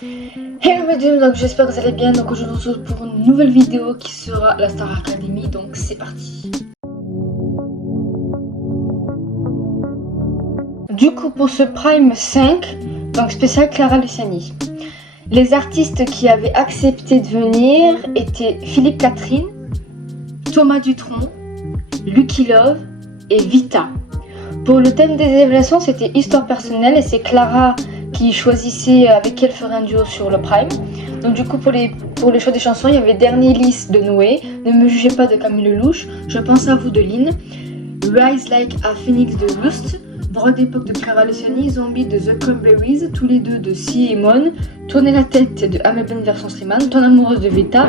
Hello mesdames, donc j'espère que vous allez bien. Donc aujourd'hui on se retrouve pour une nouvelle vidéo qui sera la Star Academy, donc c'est parti. Du coup pour ce Prime 5, donc spécial Clara Luciani, les artistes qui avaient accepté de venir étaient Philippe Catherine, Thomas Dutronc, Lucky Love et Vita. Pour le thème des évaluations, c'était histoire personnelle et c'est Clara qui choisissait avec qui elle ferait un duo sur le Prime. Donc du coup pour les choix des chansons, il y avait Dernier Lys de Noé, Ne me jugez pas de Camille Lelouch, Je pense à vous de Lynn, Rise Like a Phoenix de Rust, Drogue d'époque de Clara Luciani, Zombie de The Cranberries, tous les deux de Si et Mon, Tourner la tête de Amel Ben version Slimane, Ton amoureuse de Vita,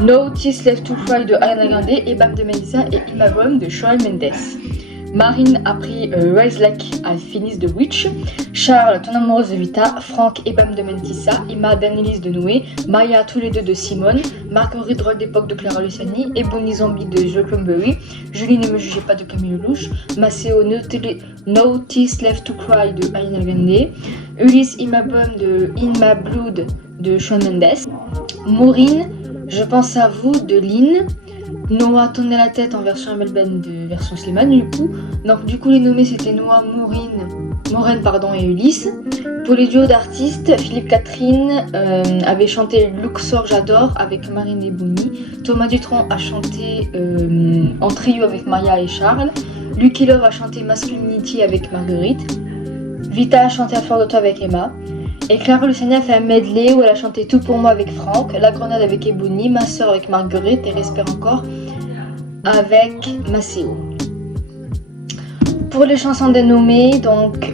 No Tears Left to Cry de Ariana Grande et Bam de Melissa et Imagine de Shawn Mendes. Marine a pris Rise Like a Phoenix de Witch, Charles, Ton amoureuse de Vita, Franck et Bam de Mentissa, Emma, Danilis de Noé, Maya, tous les deux de Simone, Marguerite, Drogue d'époque de Clara Luciani, Ebony Zombie de The Cranberries, Julie, Ne me jugez pas de Camille Lelouch, Maceo, No Tears Left to Cry de Ariana Grande, Ulysse, Imagine de In My Blood de Shawn Mendes, Maureen, Je pense à vous de Lynn, Noah, Tourner la tête en version Amel Ben de version Slimane du coup. Donc du coup les nommés c'était Noah, Maureen et Ulysse. Pour les duos d'artistes, Philippe Catherine avait chanté Luxor J'adore avec Marine et Bonnie. Thomas Dutronc a chanté en trio avec Maya et Charles. Lucky Love a chanté Masculinity avec Marguerite. Vita a chanté À fleur de toi avec Emma. Et Clara Luciani a fait un medley où elle a chanté Tout pour moi avec Franck, La Grenade avec Ebony, Ma soeur avec Marguerite et Respire encore avec Maceo. Pour les chansons dénommées, donc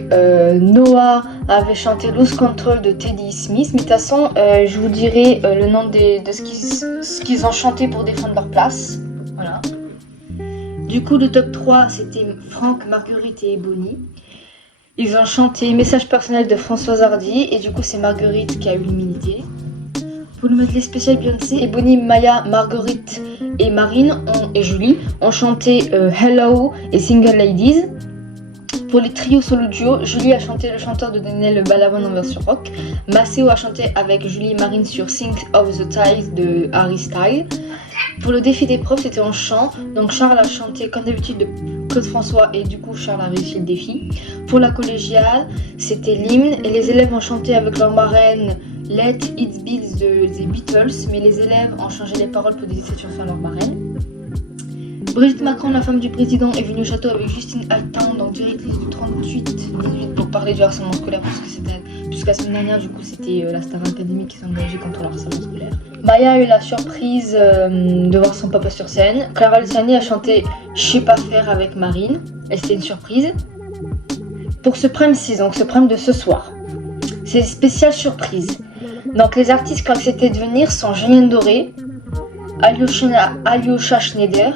Noah avait chanté Lose Control de Teddy Smith, mais de toute façon je vous dirai le nom de ce qu'ils ont chanté pour défendre leur place. Voilà. Du coup le top 3 c'était Franck, Marguerite et Ebony. Ils ont chanté Message personnel de Françoise Hardy et du coup c'est Marguerite qui a eu l'humilité. Pour le medley spécial Beyoncé, Ebony, Maya, Marguerite et Marine et Julie ont chanté Hello et Single Ladies. Pour les trios solo duo, Julie a chanté Le chanteur de Daniel Balavoine en version rock. Maceo a chanté avec Julie et Marine sur Sing of the Tide de Harry Styles. Pour le défi d'épreuve, c'était en chant. Donc Charles a chanté comme d'habitude de Claude François et du coup Charles a réussi le défi. Pour la collégiale, c'était l'hymne et les élèves ont chanté avec leur marraine Let It Be des Beatles, mais les élèves ont changé les paroles pour dédier cette chanson à leur marraine. Brigitte Macron, la femme du président, est venue au château avec Justine Altan, donc directrice du 38-18 pour parler du harcèlement scolaire, parce que c'était jusqu'à la semaine dernière, du coup c'était la Star Academy qui s'est engagée contre le harcèlement scolaire. Maya a eu la surprise de voir son papa sur scène. Clara Luciani a chanté Je sais pas faire avec Marine, et c'était une surprise. Pour ce Prime 6, donc ce Prime de ce soir, c'est spécial surprise. Donc les artistes qui ont accepté de venir sont Julien Doré, Alyosha Schneider,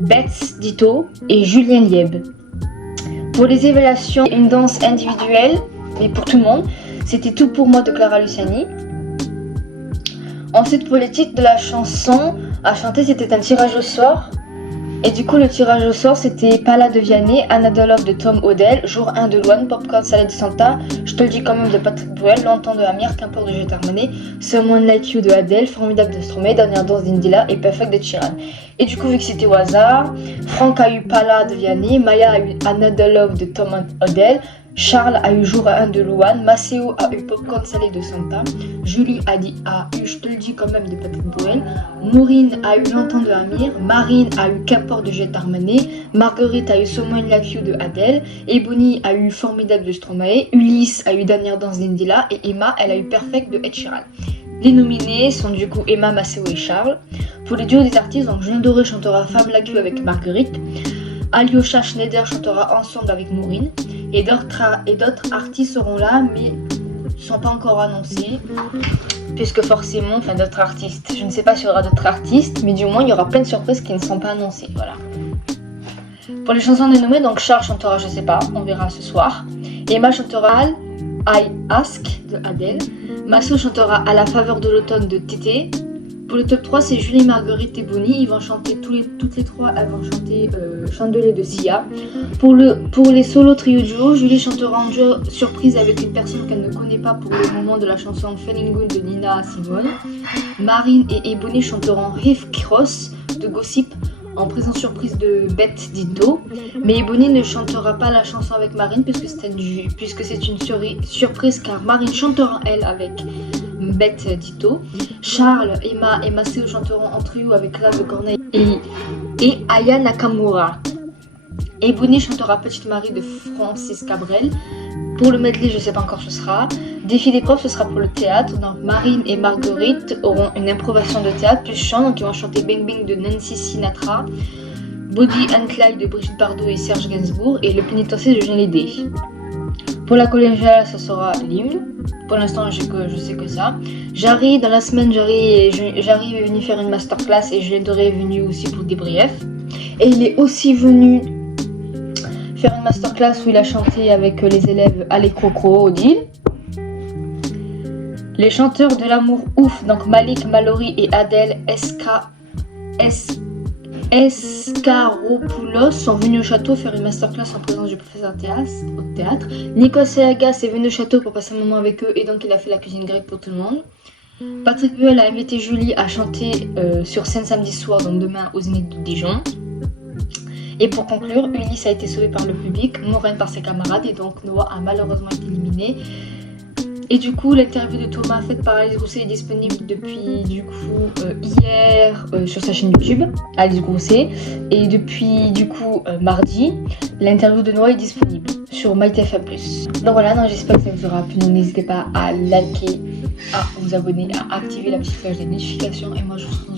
Bets Ditto et Julien Lieb. Pour les évaluations, une danse individuelle, mais pour tout le monde, c'était Tout pour moi de Clara Luciani. Ensuite pour les titres de la chanson à chanter, c'était un tirage au sort. Et du coup le tirage au sort c'était Pala de Vianney, Another Love de Tom Odell, Jour 1 de Loane, Popcorn Salad de Santa, Je te le dis quand même de Patrick Bruel, Longtemps de Amir, Qu'importe de Jette Harmonie, Someone Like You de Adele, Formidable de Stromae, Dernière danse d'Indila et Perfect de Chiran. Et du coup vu que c'était au hasard, Franck a eu Pala de Vianney, Maya a eu Another Love de Tom Odell, Charles a eu Jour 1 de Louane, Maceo a eu Popcorn Salé de Santa, Julie a eu Je te le dis quand même de Patrick Bruel, Maureen a eu Longtemps de Amir, Marine a eu Qu'importe de Jette Harmonie, Marguerite a eu Someone Like You de Adele, Ebony a eu Formidable de Stromae, Ulysse a eu Dernière danse d'Indila et Emma elle a eu Perfect de Ed Sheeran. Les nominés sont du coup Emma, Maceo et Charles. Pour les duos des artistes, donc Julien Doré chantera Femme Like You avec Marguerite, Alyosha Schneider chantera Ensemble avec Maureen. Et d'autres artistes seront là, mais ne sont pas encore annoncés. Puisque forcément, d'autres artistes. Je ne sais pas s'il y aura d'autres artistes, mais du moins, il y aura plein de surprises qui ne sont pas annoncées. Voilà. Pour les chansons dénommées, donc Charles chantera Je sais pas, on verra ce soir. Emma chantera I Ask de Adele. Masso chantera À la faveur de l'automne de Tété. Pour le top 3, c'est Julie, Marguerite et Bonnie. Ils vont chanter toutes les trois, elles vont chanter Chandelier de Sia. Pour les solos trio duo, Julie chantera en duo surprise avec une personne qu'elle ne connaît pas pour le moment de la chanson Feeling Good de Nina Simone. Marine et Ebony chanteront Riff Cross de Gossip en présence surprise de Bette Ditto. Mais Ebony ne chantera pas la chanson avec Marine puisque c'est une surprise car Marine chantera elle avec Bette Ditto. Charles, Emma et Maceo chanteront en trio avec Clave de Corneille et Aya Nakamura. Ebony chantera Petite Marie de Francis Cabrel. Pour le medley, je ne sais pas encore ce sera. Défi des profs, ce sera pour le théâtre. Donc Marine et Marguerite auront une improvisation de théâtre plus chant. Donc ils vont chanter Bing Bing de Nancy Sinatra, Body and Clyde de Brigitte Bardot et Serge Gainsbourg et Le Pénitencier de Jean Lédé. Pour la collégiale, ça sera l'hymne. Pour l'instant, je sais que ça. Jarry, dans la semaine, Jarry est venu faire une masterclass et je l'ai venu aussi pour des briefs. Et il est aussi venu faire une masterclass où il a chanté avec les élèves Ali Crocro, Odile. Les chanteurs de l'amour ouf, donc Malik, Mallory et Adèle Escaropoulos sont venus au château faire une masterclass en présence du professeur au théâtre. Nikos Seagas est venu au château pour passer un moment avec eux et donc il a fait la cuisine grecque pour tout le monde. Patrick Buell a invité Julie à chanter sur scène samedi soir, donc demain au Zénith de Dijon. Et pour conclure, Ulysse a été sauvé par le public, Maureen par ses camarades et donc Noah a malheureusement été éliminé. Et du coup, l'interview de Thomas faite par Alice Grousset est disponible depuis hier sur sa chaîne YouTube, Alice Grousset. Et depuis mardi, l'interview de Noah est disponible sur MyTF1+. Donc voilà, j'espère que ça vous aura plu. N'hésitez pas à liker, à vous abonner, à activer la petite cloche des notifications. Et moi, je vous retrouve